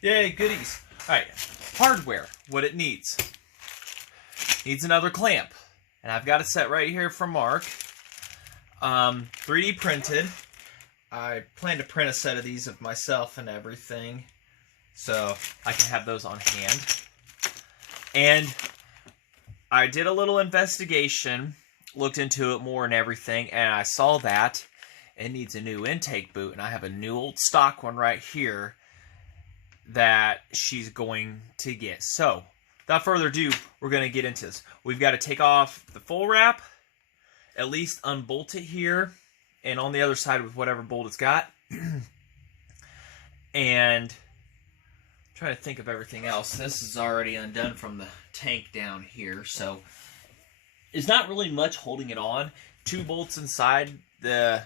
Yay, goodies. Alright, hardware, what it needs. Needs another clamp. And I've got a set right here from Mark. 3D printed. I plan to print a set of these of myself and everything, so I can have those on hand. And I did a little investigation, looked into it more and everything, and I saw that it needs a new intake boot, and I have a new old stock one right here that she's going to get. So, without further ado, we're going to get into this. We've got to take off the full wrap, at least unbolt it here, and on the other side with whatever bolt it's got. And I'm trying to think of everything else. This is already undone from the tank down here, so there's not really much holding it on. 2 bolts inside the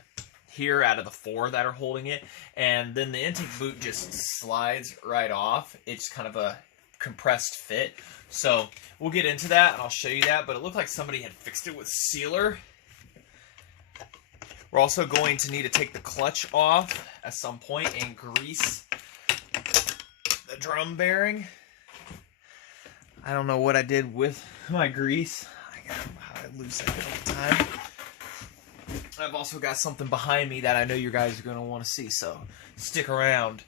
here out of the 4 that are holding it, and then the intake boot just slides right off. It's kind of a compressed fit, so we'll get into that and I'll show you that. But it looked like somebody had fixed it with sealer. We're also going to need to take the clutch off at some point and grease the drum bearing. I don't know what I did with my grease. I lose that all the time. I've also got something behind me that I know you guys are going to want to see, so stick around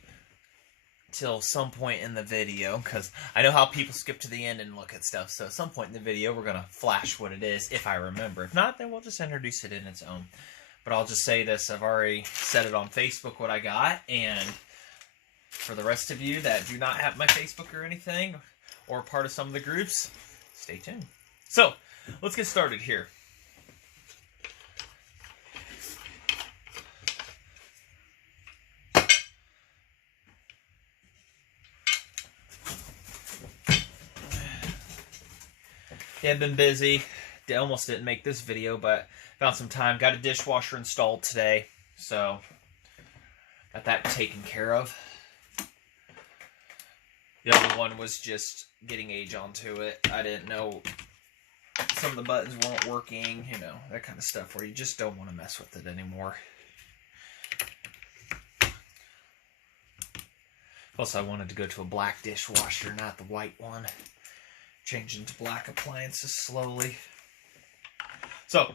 till some point in the video, because I know how people skip to the end and look at stuff. So at some point in the video, we're going to flash what it is, if I remember. If not, then we'll just introduce it in its own. But I'll just say this, I've already said it on Facebook what I got, and for the rest of you that do not have my Facebook or anything, or part of some of the groups, stay tuned. So, let's get started here. Yeah, I've been busy. I almost didn't make this video, but found some time. Got a dishwasher installed today, so got that taken care of. The other one was just getting age onto it. I didn't know some of the buttons weren't working, you know, that kind of stuff where you just don't want to mess with it anymore. Plus, I wanted to go to a black dishwasher, not the white one. Changing to black appliances slowly. So,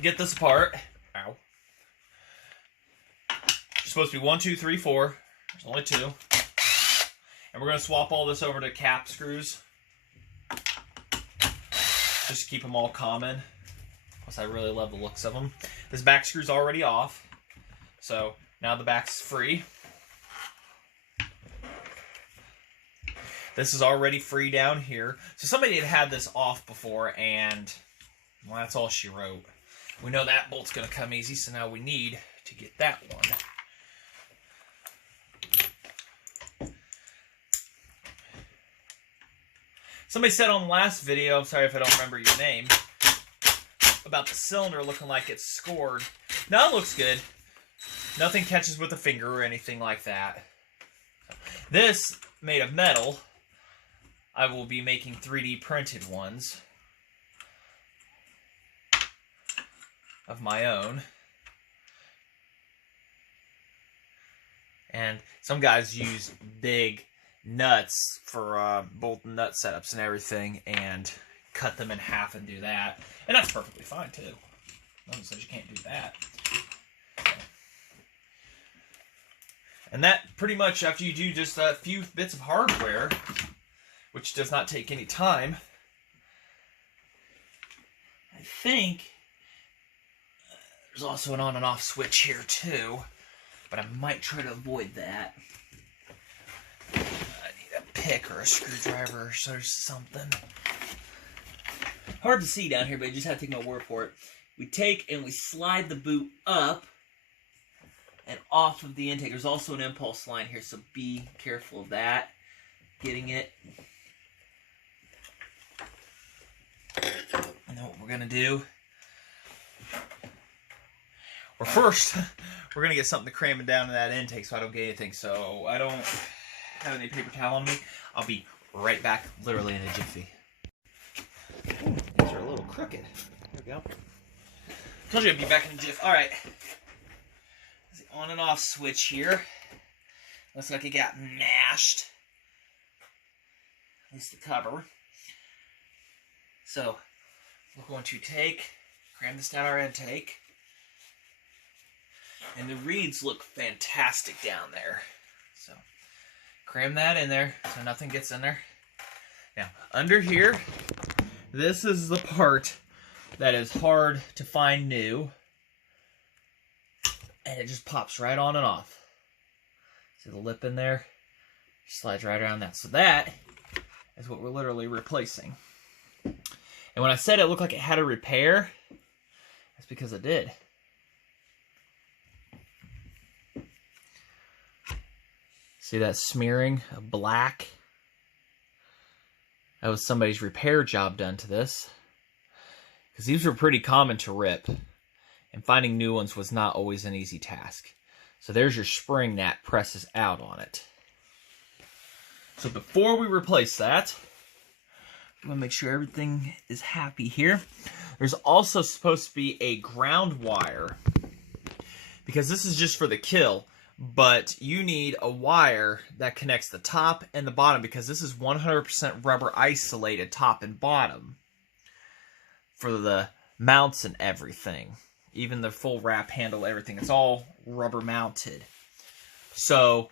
get this apart. Ow. It's supposed to be 1, 2, 3, 4. There's only 2. And we're going to swap all this over to cap screws. Just to keep them all common. Plus, I really love the looks of them. This back screw's already off. So, now the back's free. This is already free down here. So somebody had had this off before, and well, that's all she wrote. We know that bolt's going to come easy, so now we need to get that one. Somebody said on the last video, I'm sorry if I don't remember your name, about the cylinder looking like it's scored. No, it looks good. Nothing catches with a finger or anything like that. This, made of metal, I will be making 3D printed ones of my own. And some guys use big nuts for bolt and nut setups and everything, and cut them in half and do that. And that's perfectly fine too. No one says you can't do that. And that pretty much, after you do just a few bits of hardware, which does not take any time, I think there's also an on and off switch here too, but I might try to avoid that. I need a pick or a screwdriver or something. Hard to see down here, but you just have to take my word for it. We take and we slide the boot up and off of the intake. There's also an impulse line here, so be careful of that. Getting it. And then what we're going to do, first, we're going to get something to cram it down in that intake so I don't get anything. So I don't have any paper towel on me. I'll be right back, literally in a jiffy. Ooh, these are a little crooked. There we go. Told you I'd be back in a jiff. Alright. On and off switch here. Looks like it got mashed. At least the cover. So, we're going to cram this down our intake. And the reeds look fantastic down there. So, cram that in there so nothing gets in there. Now, under here, this is the part that is hard to find new. And it just pops right on and off. See the lip in there? Slides right around that. So that is what we're literally replacing. And when I said it looked like it had a repair, that's because it did. See that smearing of black? That was somebody's repair job done to this. Because these were pretty common to rip. And finding new ones was not always an easy task. So there's your spring that presses out on it. So before we replace that, I'm going to make sure everything is happy here. There's also supposed to be a ground wire. Because this is just for the kill. But you need a wire that connects the top and the bottom. Because this is 100% rubber isolated top and bottom. For the mounts and everything. Even the full wrap handle, everything. It's all rubber mounted. So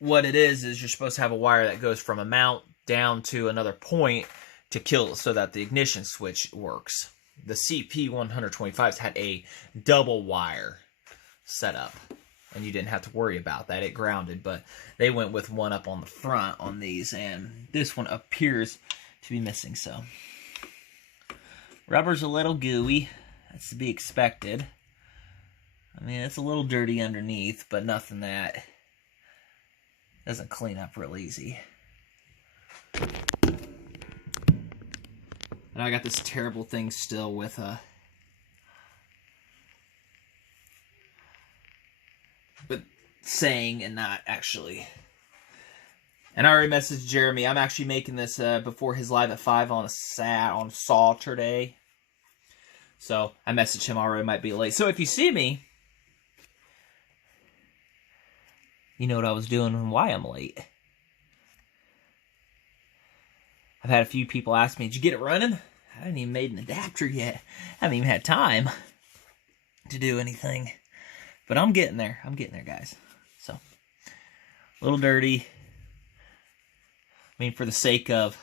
what it is you're supposed to have a wire that goes from a mount down to another point to kill so that the ignition switch works. The CP125s had a double wire setup. And you didn't have to worry about that. It grounded. But they went with one up on the front on these. And this one appears to be missing. So rubber's a little gooey. That's to be expected. I mean, it's a little dirty underneath, but nothing that doesn't clean up real easy. And I got this terrible thing still with but saying and not actually. And I already messaged Jeremy. I'm actually making this before his live at 5 on Saturday. So I messaged him already, might be late. So if you see me, you know what I was doing and why I'm late. I've had a few people ask me, did you get it running? I haven't even made an adapter yet. I haven't even had time to do anything. But I'm getting there. I'm getting there, guys. So, a little dirty. I mean, for the sake of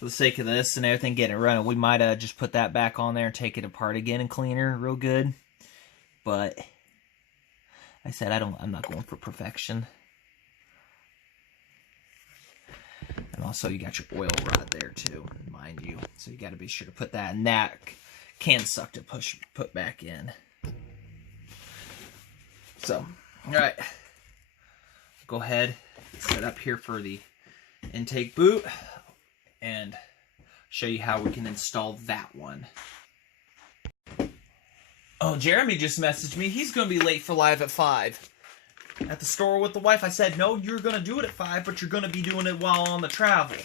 this and everything getting it running, we might just put that back on there and take it apart again and clean her real good. But I said I'm not going for perfection. And also you got your oil rod there too, mind you. So you got to be sure to put that, and that can suck to put back in. So, all right. Go ahead, set up here for the intake boot and show you how we can install that one. Oh, Jeremy just messaged me. He's going to be late for live at 5. At the store with the wife. I said, no, you're going to do it at 5, but you're going to be doing it while on the travel.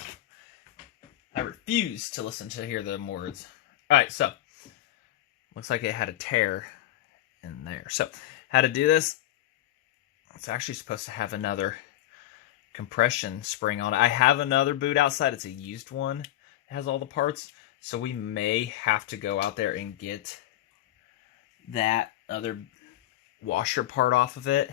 I refuse to listen to hear them words. Alright, so. Looks like it had a tear in there. So, how to do this? It's actually supposed to have another compression spring on it. I have another boot outside. It's a used one. It has all the parts. So we may have to go out there and get that other washer part off of it.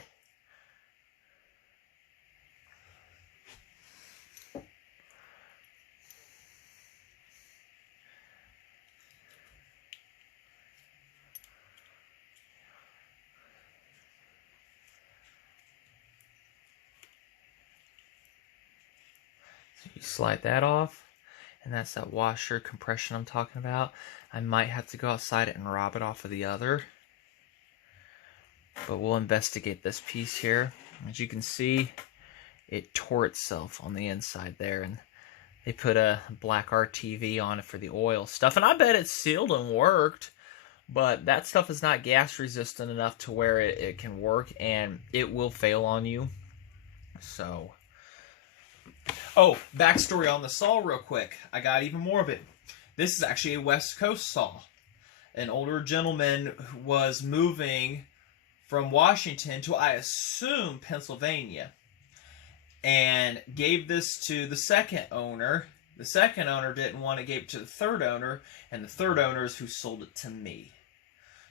So you slide that off. And that's that washer compression I'm talking about. I might have to go outside and rob it off of the other. But we'll investigate this piece here. As you can see, it tore itself on the inside there. And they put a black RTV on it for the oil stuff. And I bet it sealed and worked. But that stuff is not gas resistant enough to where it can work. And it will fail on you. So... Oh, backstory on the saw real quick. I got even more of it. This is actually a West Coast saw. An older gentleman was moving from Washington to, I assume, Pennsylvania, and gave this to the second owner. The second owner didn't want it, gave it to the third owner, and the third owner is who sold it to me.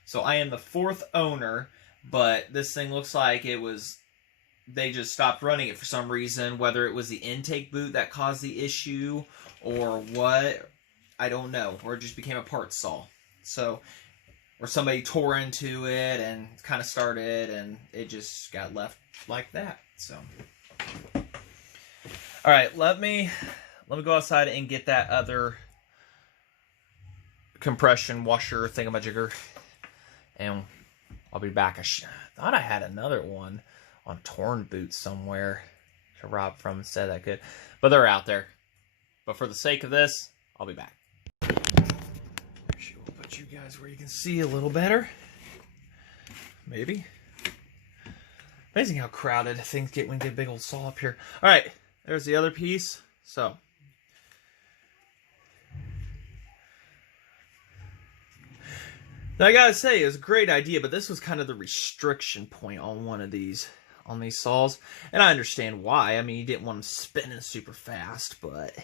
So I am the fourth owner, but this thing looks like it was, they just stopped running it for some reason, whether it was the intake boot that caused the issue or what, I don't know, or it just became a parts saw. So, or somebody tore into it and kind of started, and it just got left like that. So, all right, let me go outside and get that other compression washer thingamajigger, and I'll be back. I thought I had another one on torn boots somewhere to rob from and said I could, but they're out there. But for the sake of this, I'll be back. Actually, we'll put you guys where you can see a little better. Maybe. Amazing how crowded things get when you get a big old saw up here. All right, there's the other piece. So, now I gotta say, it was a great idea, but this was kind of the restriction point on one of these, on these saws. And I understand why. I mean, you didn't want them spinning super fast, but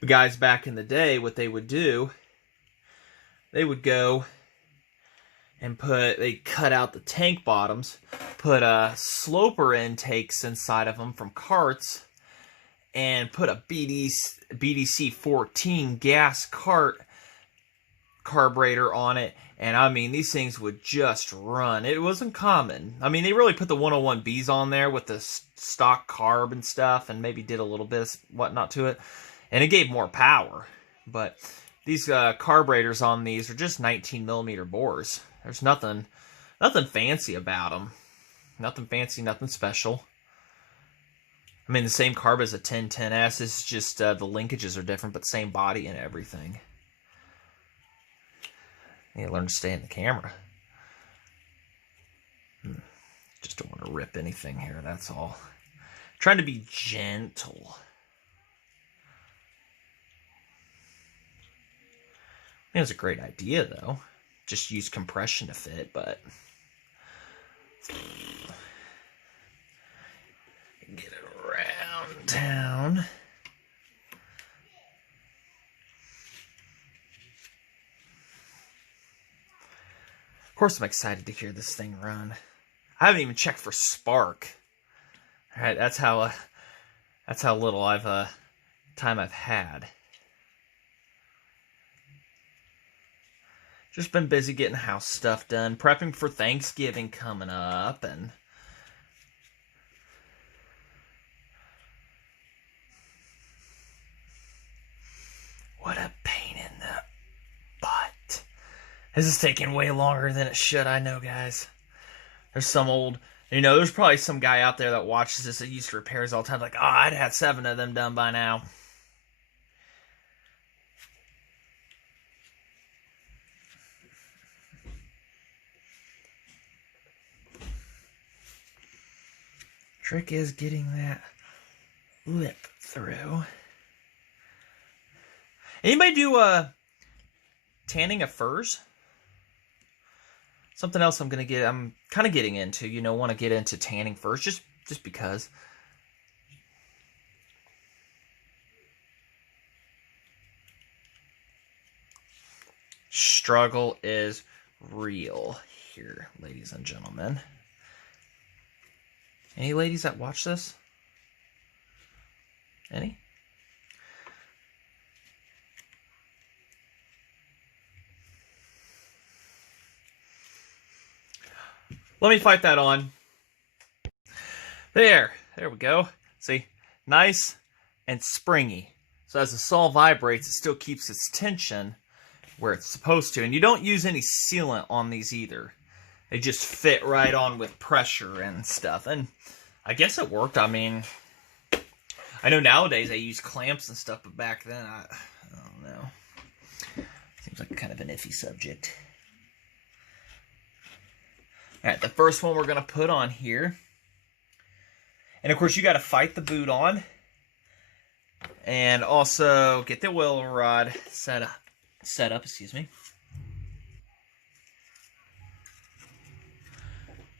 the guys back in the day, what they would do, they would go and they'd cut out the tank bottoms, put sloper intakes inside of them from carts, and put a BDC 14 gas carburetor on it, and I mean, these things would just run. It wasn't common. I mean, they really put the 101Bs on there with the stock carb and stuff, and maybe did a little bit of whatnot to it, and it gave more power. But these carburetors on these are just 19mm bores. There's nothing fancy about them. Nothing fancy, nothing special. I mean, the same carb as a 1010S. It's just the linkages are different, but same body and everything. You need to learn to stay in the camera. Just don't want to rip anything here, that's all. Trying to be gentle. I think it's a great idea, though. Just use compression to fit, but get it around town. Of course, I'm excited to hear this thing run. I haven't even checked for spark. All right, that's how little time I've had. Just been busy getting house stuff done, prepping for Thanksgiving coming up, and what a pain in the butt. This is taking way longer than it should, I know, guys. There's some old, there's probably some guy out there that watches this that used to repairs all the time, like, oh, I'd had 7 of them done by now. Trick is getting that lip through. Anybody do tanning of furs? Something else I'm kind of getting into, want to get into tanning furs just because. Struggle is real here, ladies and gentlemen. Any ladies that watch this? Any? Let me fight that on. There we go. See, nice and springy. So as the saw vibrates, it still keeps its tension where it's supposed to. And you don't use any sealant on these either. They just fit right on with pressure and stuff. And I guess it worked. I mean, I know nowadays they use clamps and stuff, but back then, I don't know. Seems like kind of an iffy subject. All right, the first one we're going to put on here. And of course, you got to fight the boot on. And also get the oil rod set up, excuse me.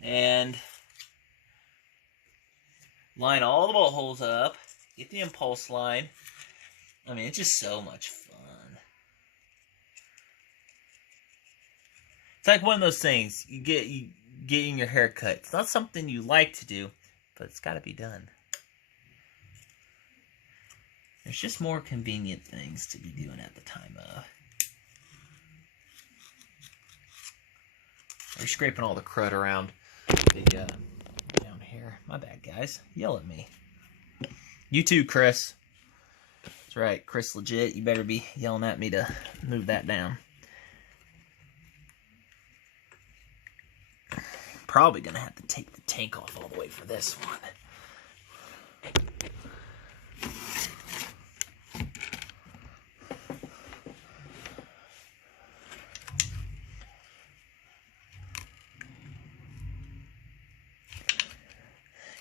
and line all the bolt holes up, get the impulse line. I mean, it's just so much fun. It's like one of those things, you getting your hair cut. It's not something you like to do, but it's got to be done. There's just more convenient things to be doing at the time of. We're scraping all the crud around down here. My bad, guys. Yell at me. You too, Chris. That's right, Chris legit. You better be yelling at me to move that down. Probably gonna have to take the tank off all the way for this one.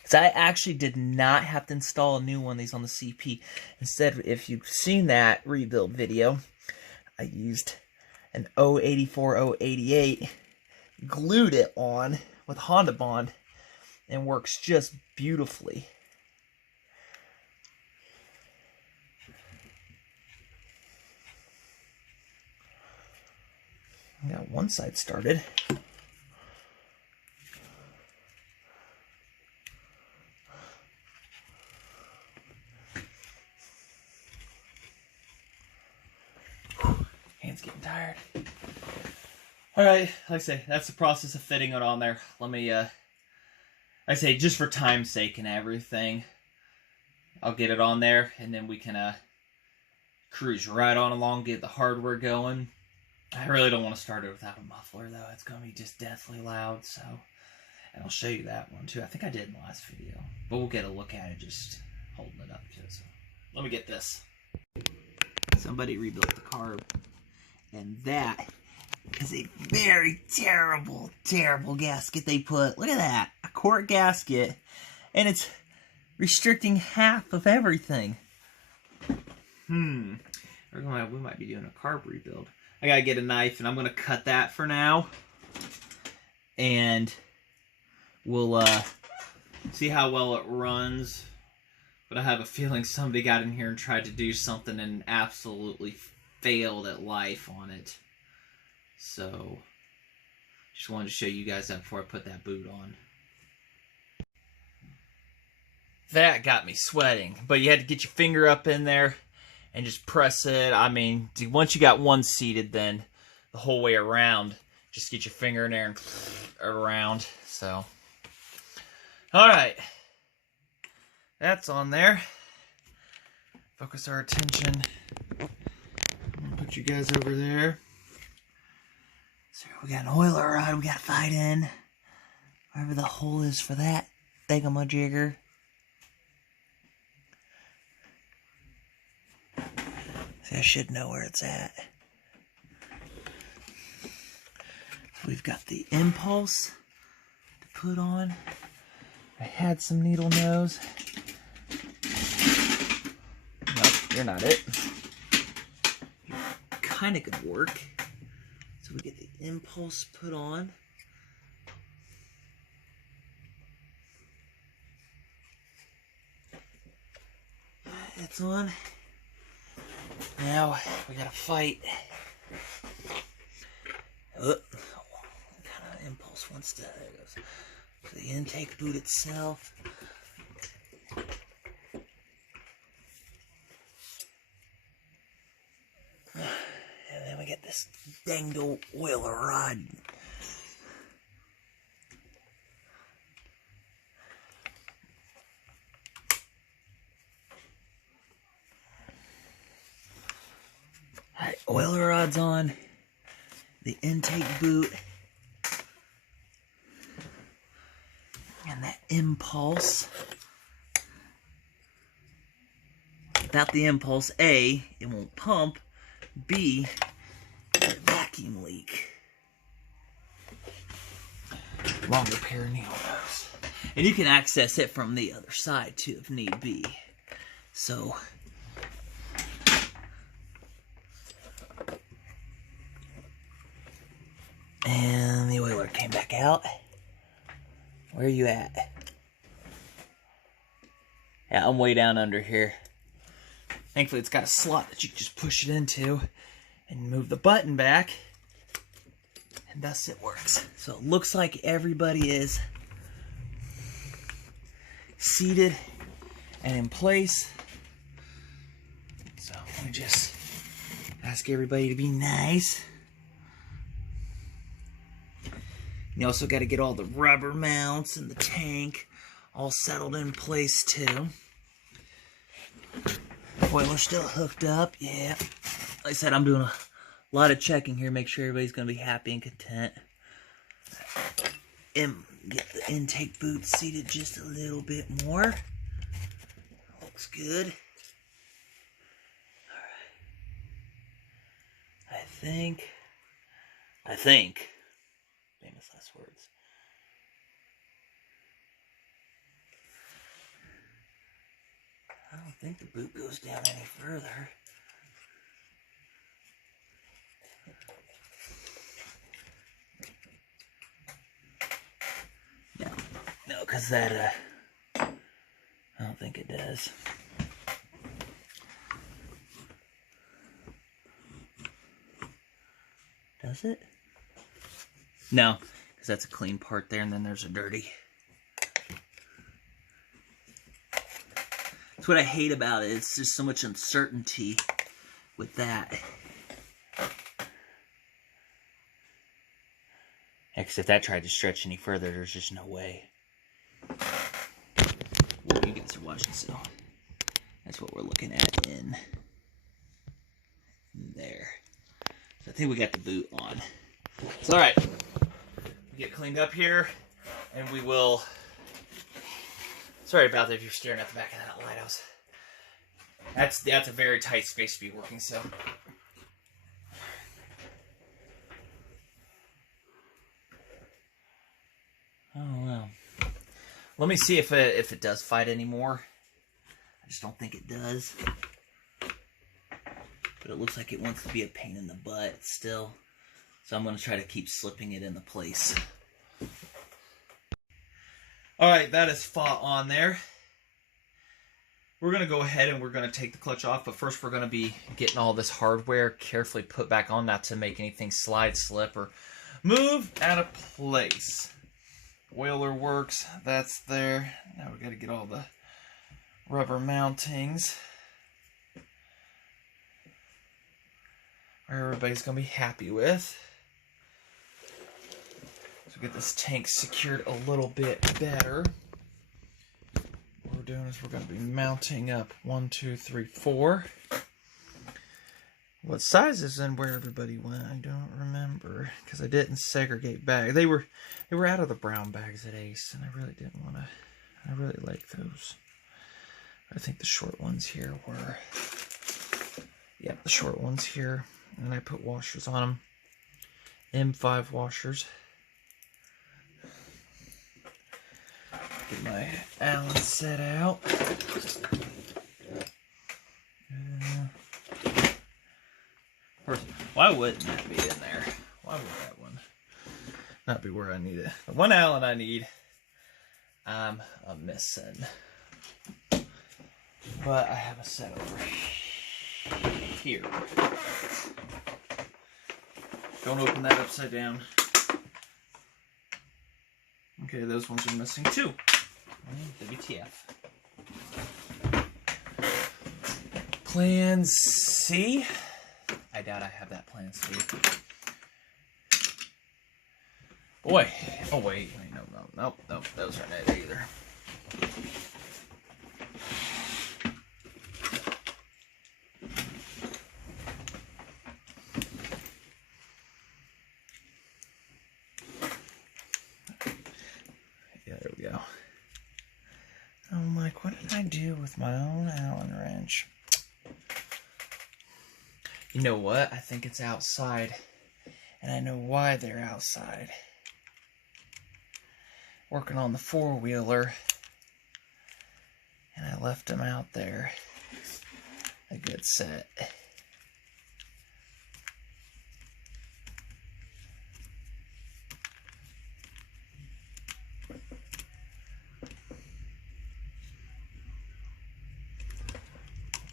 So I actually did not have to install a new one of these on the CP. Instead, if you've seen that rebuild video, I used an 084-088, glued it on with Honda Bond, and works just beautifully. I got one side started. Hand's getting tired. Alright, like I say, that's the process of fitting it on there. Let me, I say, just for time's sake and everything, I'll get it on there, and then we can cruise right on along, get the hardware going. I really don't want to start it without a muffler, though. It's going to be just deathly loud, so... And I'll show you that one, too. I think I did in the last video. But we'll get a look at it, just holding it up, too. So let me get this. Somebody rebuilt the carb. And that is a very terrible, terrible gasket they put. Look at that. A quart gasket. And it's restricting half of everything. We might be doing a carb rebuild. I gotta get a knife, and I'm gonna cut that for now. And we'll see how well it runs. But I have a feeling somebody got in here and tried to do something and absolutely failed at life on it. So, just wanted to show you guys that before I put that boot on. That got me sweating. But you had to get your finger up in there and just press it. I mean, once you got one seated, then the whole way around, just get your finger in there and around. So, alright. That's on there. Focus our attention. I'm gonna put you guys over there. So we got an oiler rod we gotta fight in. Wherever the hole is for that thingamajigger. See, I should know where it's at. So we've got the impulse to put on. I had some needle nose. Nope, you're not it. Kind of could work. So we get the impulse put on. It's on. Now we gotta fight. What kind of impulse wants to? There it goes. So the intake boot itself. And then we get this danged old oiler rod. Alright, oiler rod's on. The intake boot. And that impulse. Without the impulse, A, it won't pump. B, vacuum leak. Longer perineal nose. And you can access it from the other side too if need be. So, and the oiler came back out. Where are you at? Yeah, I'm way down under here. Thankfully, it's got a slot that you can just push it into and move the button back. And thus it works. So it looks like everybody is seated and in place. So let me just ask everybody to be nice. You also got to get all the rubber mounts and the tank all settled in place too. Boiler's still hooked up, yeah. Like I said, I'm doing a lot of checking here, make sure everybody's going to be happy and content. And get the intake boot seated just a little bit more. Looks good. Alright. I think. Famous last words. I don't think the boot goes down any further. No, because that, I don't think it does. Does it? No, because that's a clean part there, and then there's a dirty. That's what I hate about it. It's just so much uncertainty with that. Because if that tried to stretch any further, there's just no way. You guys are watching, so that's what we're looking at in there. So I think we got the boot on. So all right, we get cleaned up here, and we will. Sorry about that if you're staring at the back of that lighthouse. That's a very tight space to be working, so. Oh well. Let me see if it does fight anymore. I just don't think it does. But it looks like it wants to be a pain in the butt still. So I'm going to try to keep slipping it into place. Alright, that is fought on there. We're going to go ahead and we're going to take the clutch off. But first we're going to be getting all this hardware carefully put back on. Not to make anything slide, slip, or move out of place. Oiler works. That's there. Now we got to get all the rubber mountings. Where everybody's going to be happy with. So get this tank secured a little bit better. What we're doing is we're going to be mounting up 1, 2, 3, 4. What sizes and where everybody went, I don't remember, because I didn't segregate bags. They were out of the brown bags at Ace, and I really didn't want to. I really like those. I think the short ones here were. Yep, the short ones here, and I put washers on them. M5 washers. Get my Allen set out. Why wouldn't that be in there? Why would that one not be where I need it? The one Allen I need, I'm missing. But I have a set over here. Don't open that upside down. Okay, those ones are missing too. WTF. Plan C. I doubt I have that plan C. Boy. Oh, wait. Nope. Those aren't it either. Yeah, there we go. I'm like, what did I do with my own Allen wrench? You know what? I think it's outside. And I know why they're outside. Working on the four-wheeler. And I left them out there. A good set.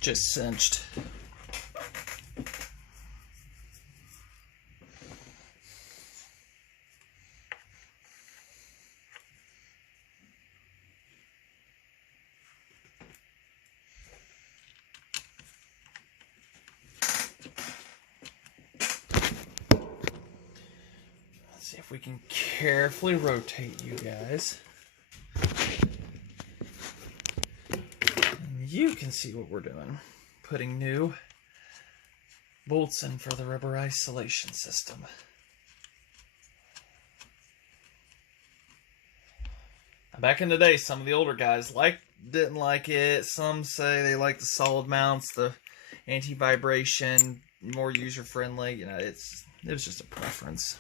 just cinched. Let's see if we can carefully rotate you guys. You can see what we're doing. Putting new bolts in for the rubber isolation system. Back in the day, some of the older guys didn't like it. Some say they like the solid mounts, the anti-vibration, more user-friendly. You know, it was just a preference.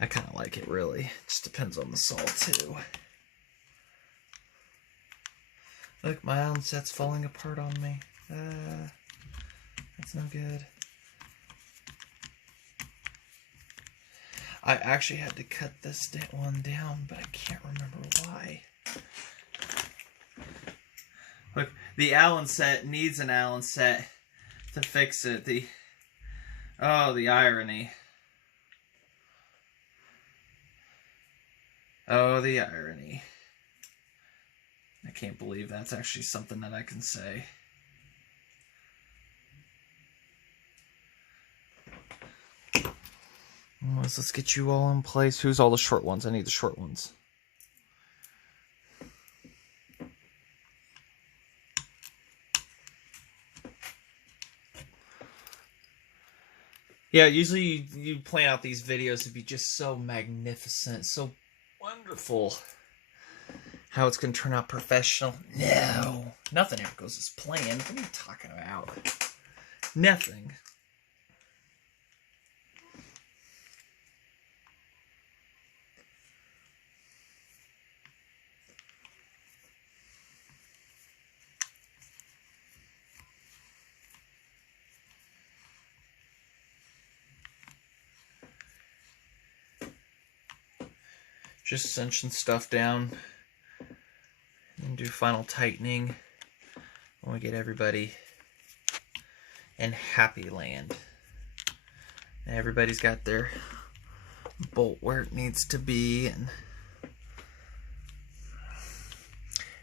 I kind of like it, really. It just depends on the saw, too. Look, my Allen set's falling apart on me. That's no good. I actually had to cut this one down, but I can't remember why. Look, the Allen set needs an Allen set to fix it. Oh, the irony. Oh, the irony. I can't believe that's actually something that I can say. Let's get you all in place. Who's all the short ones? I need the short ones. Yeah, usually you plan out these videos to be just so magnificent, so wonderful. How it's going to turn out professional? No. Nothing ever goes as planned. What are you talking about? Nothing. Just cinching stuff down. And do final tightening when we get everybody in happy land. And everybody's got their bolt where it needs to be. And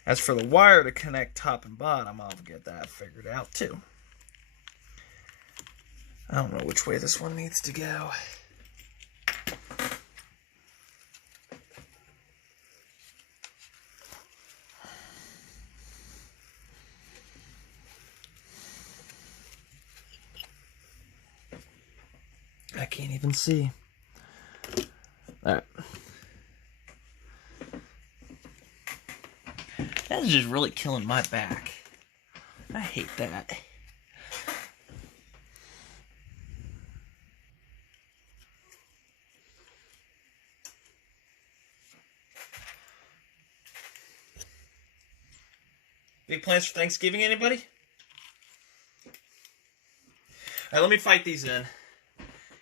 as for the wire to connect top and bottom, I'll get that figured out too. I don't know which way this one needs to go. I can't even see. Alright. That's just really killing my back. I hate that. Big plans for Thanksgiving, anybody? Alright, let me fight these in.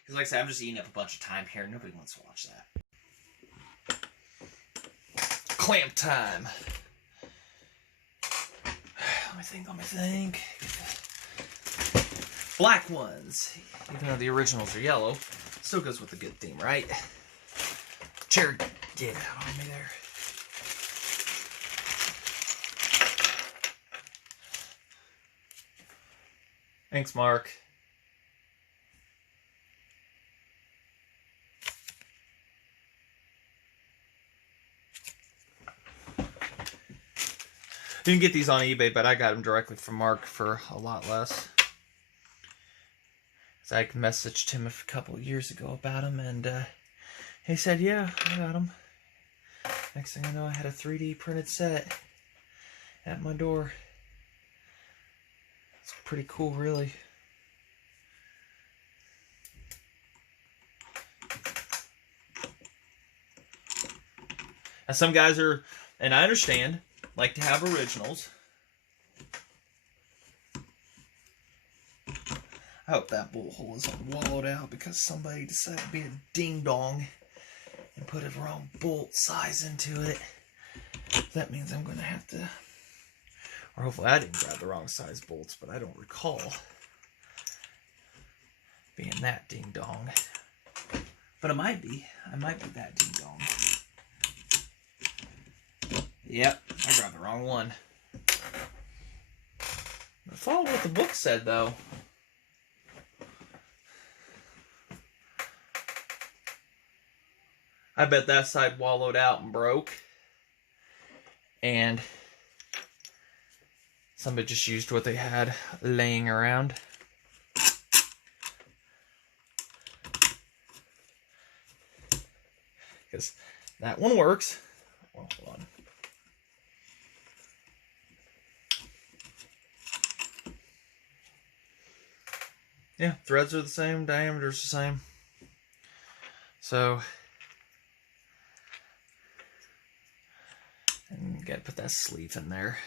Because like I said, I'm just eating up a bunch of time here. Nobody wants to watch that. Clamp time. Let me think. Black ones. Even though the originals are yellow, still goes with the good theme, right? Jared, get out on me there. Thanks, Mark. You can get these on eBay, but I got them directly from Mark for a lot less. So I messaged him a couple years ago about them, and he said, yeah, I got them. Next thing I know, I had a 3D printed set at my door. It's pretty cool, really. And some guys are, and I understand, like to have originals. I hope that bolt hole isn't wallowed out because somebody decided to be a ding-dong and put a wrong bolt size into it. That means I'm going to have to Or hopefully I didn't grab the wrong size bolts, but I don't recall being that ding-dong. But it might be. I might be that ding-dong. Yep, I grabbed the wrong one. I followed what the book said, though. I bet that side wallowed out and broke. And somebody just used what they had laying around. Because that one works. Well, hold on. Yeah, threads are the same, diameter's the same. So, and gotta put that sleeve in there.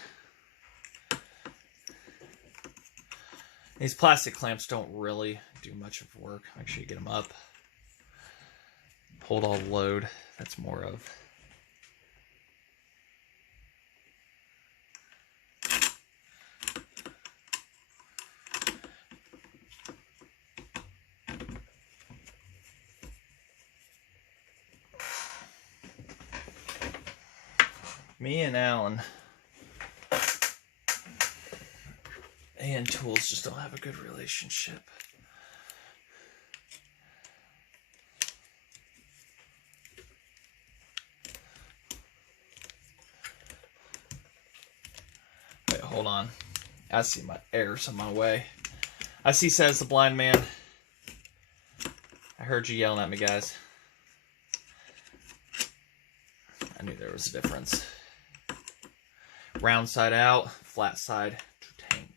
These plastic clamps don't really do much of work. Make sure you get them up. Hold all the load. That's more of. Me and Alan and tools just don't have a good relationship. Wait, hold on. I see my errors on my way. I see, says the blind man. I heard you yelling at me, guys. I knew there was a difference. Round side out, flat side to tank.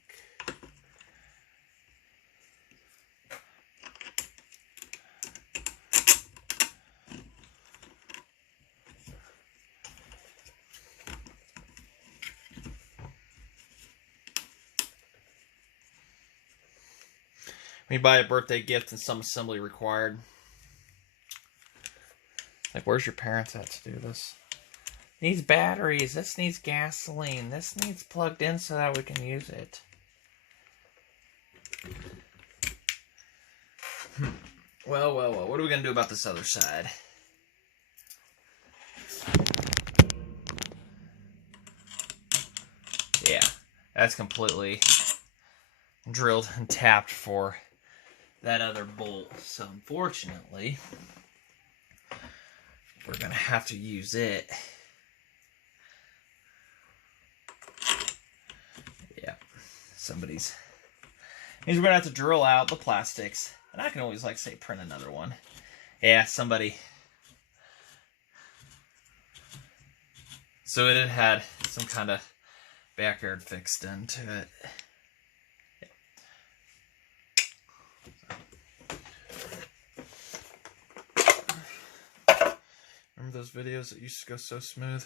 When you buy a birthday gift and some assembly required. Like, where's your parents at to do this? Needs batteries. This needs gasoline. This needs plugged in so that we can use it. Well. What are we going to do about this other side? Yeah, that's completely drilled and tapped for that other bolt. So unfortunately, we're going to have to use it. Somebody's. Means we're gonna have to drill out the plastics, and I can always, like, say, print another one. Yeah, somebody. So it had some kind of backyard fix done to it. Remember those videos that used to go so smooth?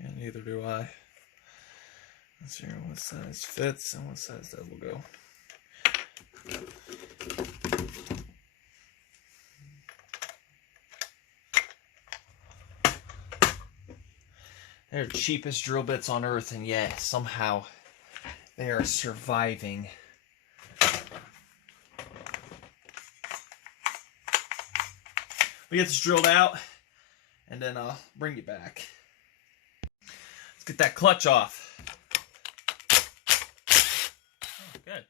Yeah, neither do I. Let's see what size fits and what size that will go. They're the cheapest drill bits on earth, and yet somehow they are surviving. We get this drilled out, and then I'll bring you back. Let's get that clutch off. Good.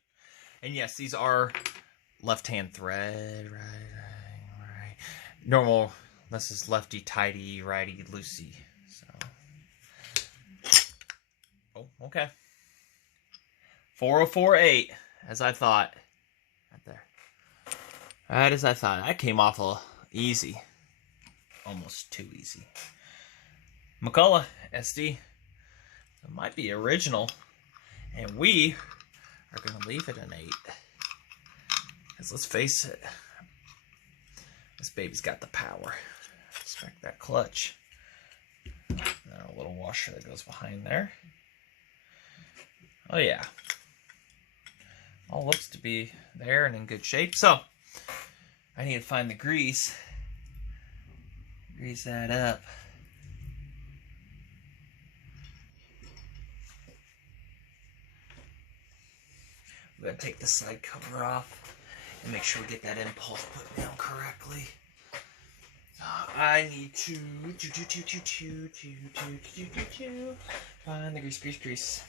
And yes, these are left-hand thread, right. Normal, this is lefty tighty, righty loosey. So, oh, okay. 4048, as I thought. Right there. Right as I thought. That came off easy. Almost too easy. McCulloch SD. It might be original. And we are going to leave it an 8. Because let's face it, this baby's got the power. Check that clutch. Now a little washer that goes behind there. Oh yeah. All looks to be there and in good shape. So, I need to find the grease. Grease that up. We're going to take the side cover off and make sure we get that impulse put down correctly. I need to find the grease.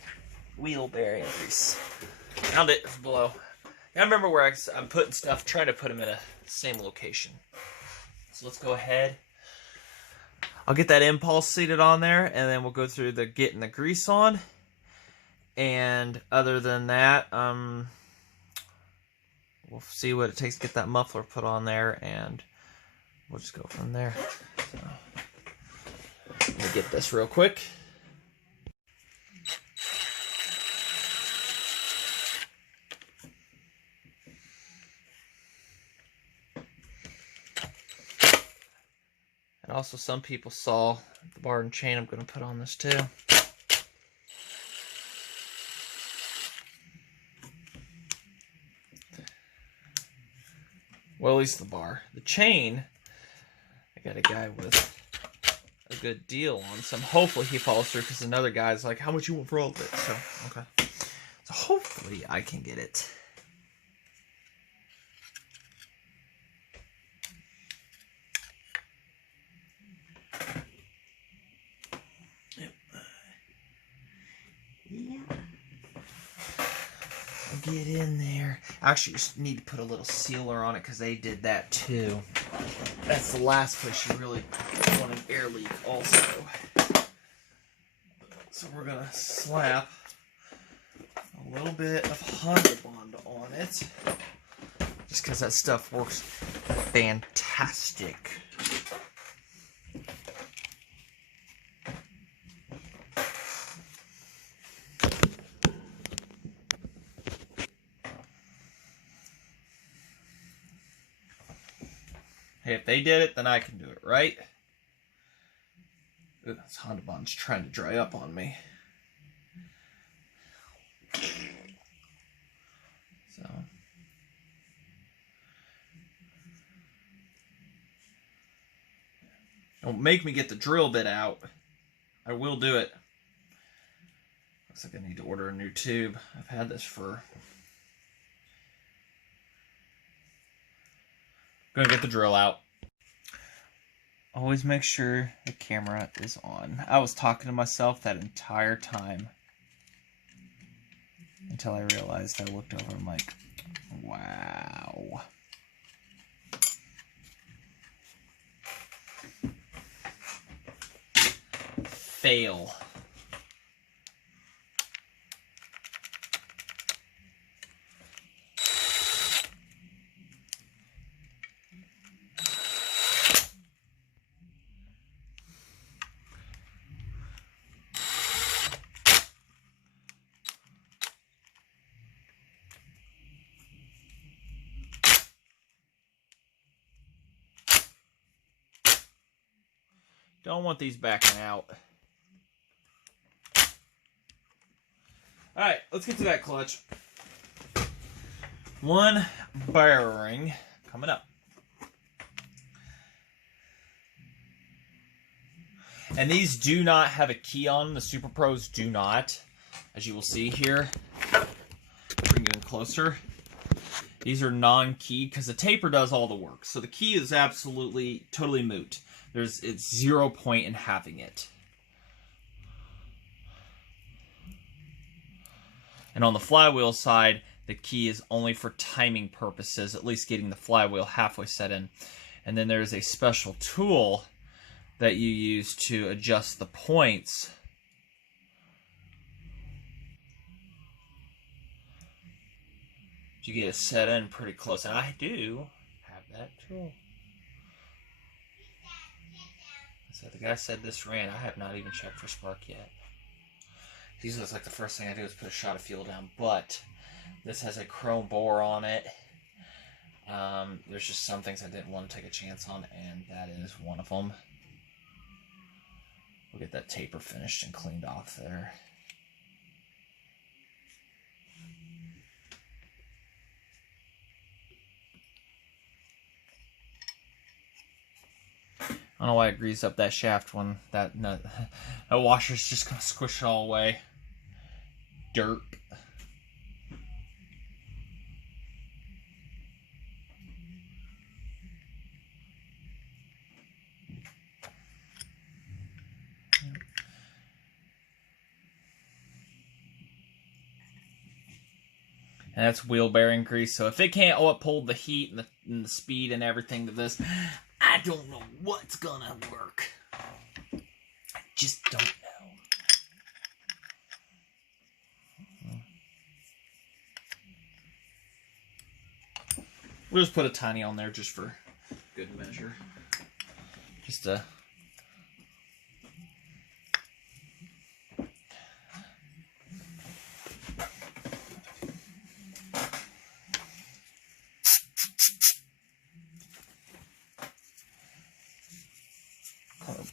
Wheel bearing grease. Found it. It's below. I remember where I'm putting stuff, trying to put them in a same location. So let's go ahead. I'll get that impulse seated on there, and then we'll go through the getting the grease on. And other than that, we'll see what it takes to get that muffler put on there, and we'll just go from there. So, let me get this real quick. And also, some people saw the bar and chain I'm going to put on this too. Well, at least the bar. The chain, I got a guy with a good deal on some. Hopefully he follows through, because another guy's like, how much you want for all of it? So, okay. So hopefully I can get it. Yeah. Get in there. Actually, you just need to put a little sealer on it, because they did that too. That's the last place you really want an air leak also. So we're going to slap a little bit of Honda Bond on it, just because that stuff works fantastic. Hey, if they did it, then I can do it, right? Ooh, this Honda Bond's trying to dry up on me. So. Don't make me get the drill bit out. I will do it. Looks like I need to order a new tube. I've had this for... Gonna get the drill out. Always make sure the camera is on. I was talking to myself that entire time until I realized. I looked over and I'm like, wow. Fail. Don't want these backing out. Alright, let's get to that clutch. One bearing coming up. And these do not have a key on them. The Super Pros do not. As you will see here. Bring it in closer. These are non-keyed because the taper does all the work. So the key is absolutely, totally moot. It's 0 point in having it. And on the flywheel side, the key is only for timing purposes, at least getting the flywheel halfway set in. And then there's a special tool that you use to adjust the points. You get it set in pretty close. And I do have that tool. So the guy said this ran. I have not even checked for spark yet. Usually it's like the first thing I do is put a shot of fuel down, but this has a chrome bore on it. There's just some things I didn't want to take a chance on, and that is one of them. We'll get that taper finished and cleaned off there. I don't know why it greased up that shaft when that washer's just going to squish it all away. Dirt. And that's wheel bearing grease. So if it can't uphold the heat and the speed and everything to this, I don't know what's gonna work. I just don't know. We'll just put a tiny on there just for good measure. Just a...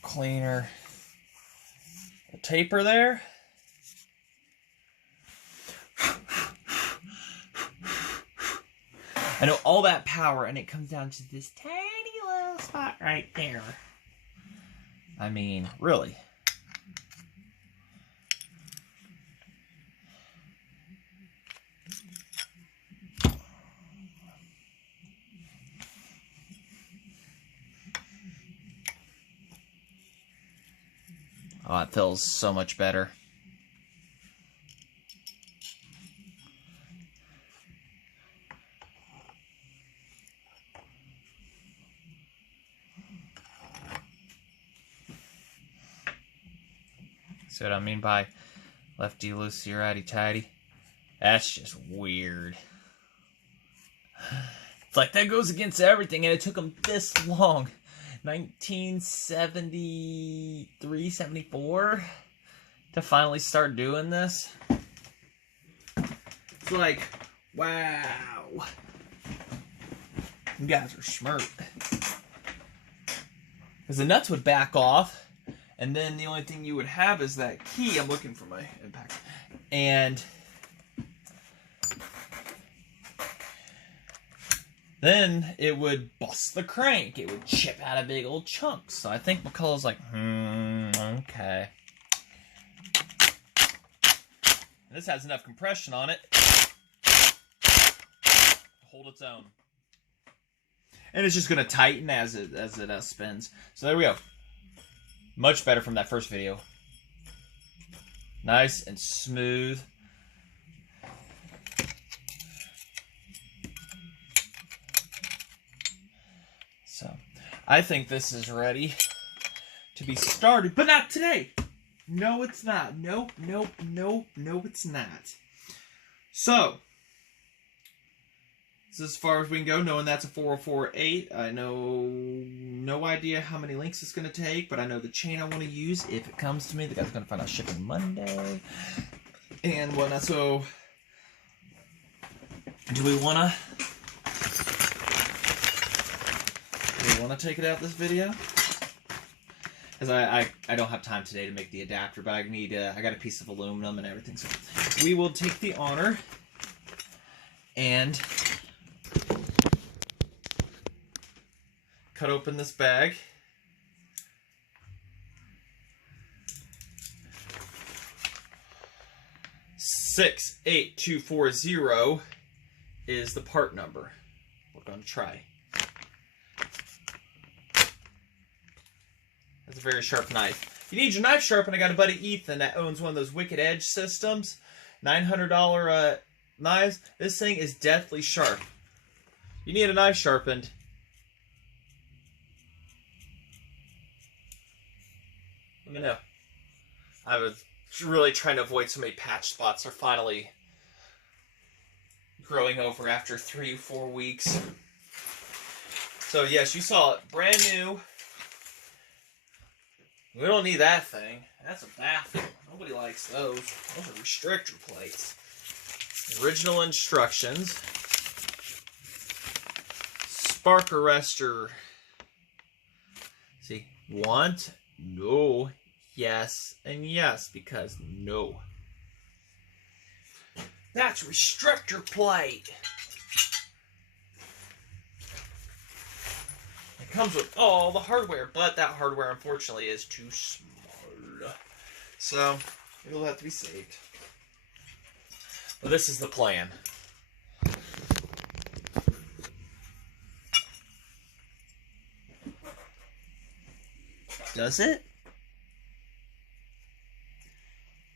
cleaner taper there. I know all that power, and it comes down to this tiny little spot right there. I mean, really. Oh, it feels so much better. See what I mean by lefty loosey, righty tighty? That's just weird. It's like that goes against everything, and it took them this long. 1973, 74 to finally start doing this. It's like, wow. You guys are smart. Because the nuts would back off, and then the only thing you would have is that key. I'm looking for my impact. And then it would bust the crank. It would chip out a big old chunk. So I think McCulloch's like, okay. And this has enough compression on it to hold its own. And it's just going to tighten as it spins. So there we go. Much better from that first video. Nice and smooth. So, I think this is ready to be started, but not today. No, it's not. Nope, nope, nope, no, it's not. So, this is as far as we can go, knowing that's a 4048. I know no idea how many links it's going to take, but I know the chain I want to use if it comes to me. The guy's going to find out shipping Monday and whatnot. So, do we want to take it out this video? Because I don't have time today to make the adapter, but I got a piece of aluminum and everything. So we will take the honor and cut open this bag. $68240 is the part number. We're going to try. That's a very sharp knife. If you need your knife sharpened, I got a buddy Ethan that owns one of those Wicked Edge systems. $900 knives. This thing is deathly sharp. You need a knife sharpened. Let me know. I was really trying to avoid so many patch spots. Are finally growing over after 3-4 weeks. So yes, you saw it brand new. We don't need that thing. That's a baffle. Nobody likes those. Those are restrictor plates. Original instructions. Spark arrestor. See, want, no, yes, and yes, because no. That's restrictor plate. It comes with all the hardware, but that hardware unfortunately is too small. So it'll have to be saved. But this is the plan. Does it?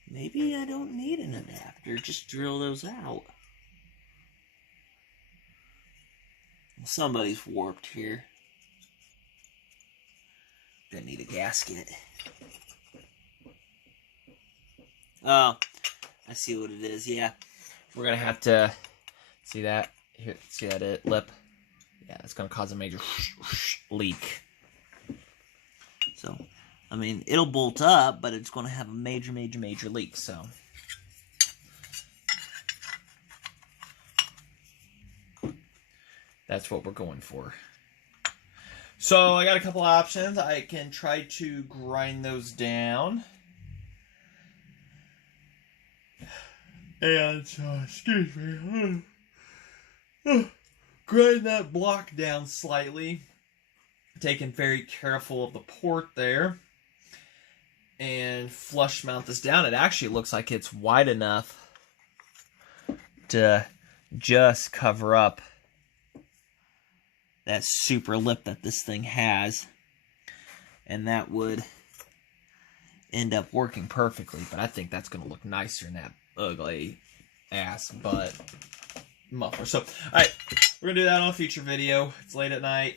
Maybe I don't need an adapter. Just drill those out. Somebody's warped here. Gonna need a gasket. Oh, I see what it is. Yeah, we're gonna have to see that here. See that lip? Yeah, it's gonna cause a major leak. So, I mean, it'll bolt up, but it's gonna have a major leak. So, that's what we're going for. So I got a couple options. I can try to grind those down. And, excuse me. Grind that block down slightly. Taking very careful of the port there. And flush mount this down. It actually looks like it's wide enough to just cover up that super lip that this thing has, and that would end up working perfectly. But I think that's going to look nicer than that ugly ass butt muffler. So, alright, we're going to do that on a future video. It's late at night.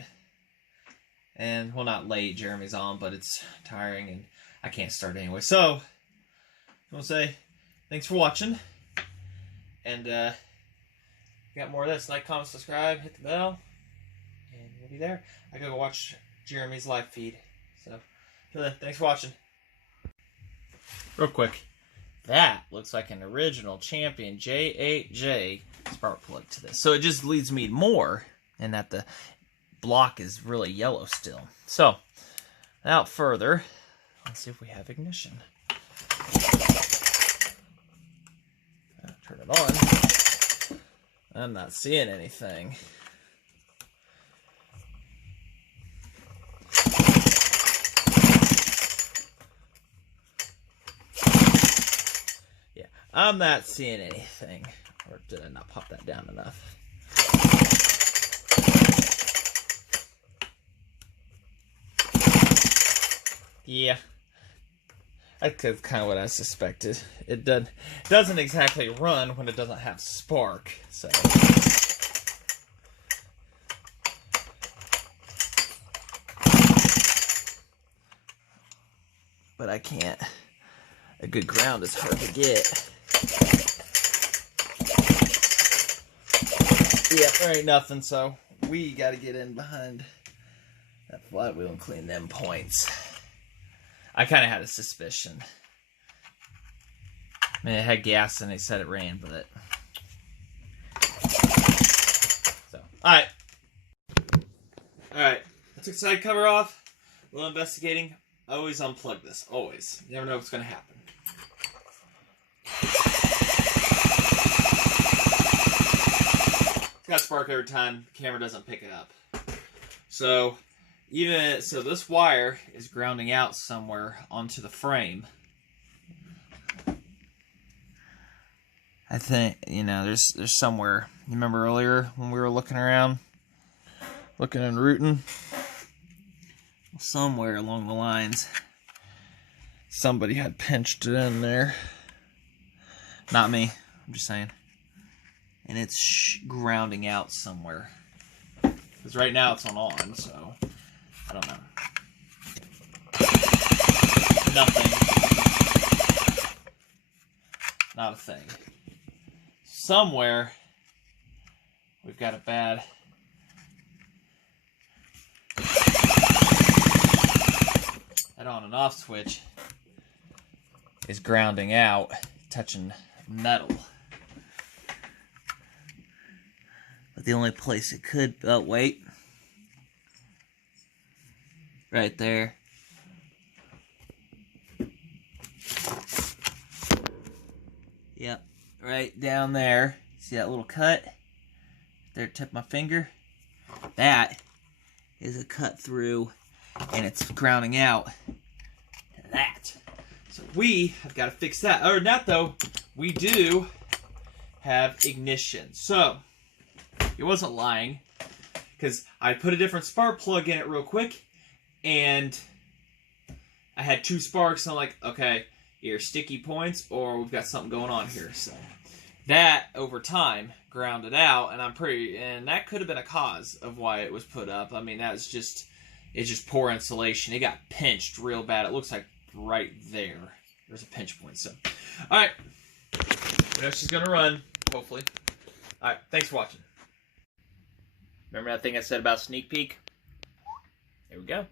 And, well, not late, Jeremy's on, but it's tiring and I can't start anyway. So, I want to say thanks for watching. And, got more of this. Like, comment, subscribe, hit the bell. And we'll be there. I gotta go watch Jeremy's live feed. So, till then, thanks for watching. Real quick, that looks like an original Champion J8J spark plug to this. So it just leads me more, and that the block is really yellow still. So, without further, let's see if we have ignition. Turn it on. I'm not seeing anything. I'm not seeing anything. Or did I not pop that down enough? Yeah. That's kind of what I suspected. It doesn't exactly run when it doesn't have spark. So. But I can't. A good ground is hard to get. Yeah, there ain't nothing, so we got to get in behind that flywheel and clean them points. I kind of had a suspicion. I mean, it had gas and they said it ran, but... So, alright. Alright, I took the side cover off. A little investigating. Always unplug this. Always. You never know what's going to happen. It's got spark every time. The camera doesn't pick it up. So this wire is grounding out somewhere onto the frame. I think, there's somewhere. You remember earlier when we were looking around? Looking and rooting? Somewhere along the lines, somebody had pinched it in there. Not me. I'm just saying. And it's grounding out somewhere. Because right now it's on, so I don't know. Nothing. Not a thing. Somewhere we've got a bad... That on and off switch is grounding out, touching metal. But the only place it could... Oh, wait. Right there. Yep. Right down there. See that little cut? There, tip my finger. That is a cut through, and it's grounding out to that. So we have got to fix that. Other than that, though, we do have ignition. So, it wasn't lying, because I put a different spark plug in it real quick, and I had two sparks, and I'm like, okay, either sticky points or we've got something going on here. So That over time ground it out, and that could have been a cause of why it was put up. I mean, it's just poor insulation. It got pinched real bad. It looks like right there. There's a pinch point. So, all right, we know she's gonna run. Hopefully. All right, thanks for watching. Remember that thing I said about sneak peek? Here we go.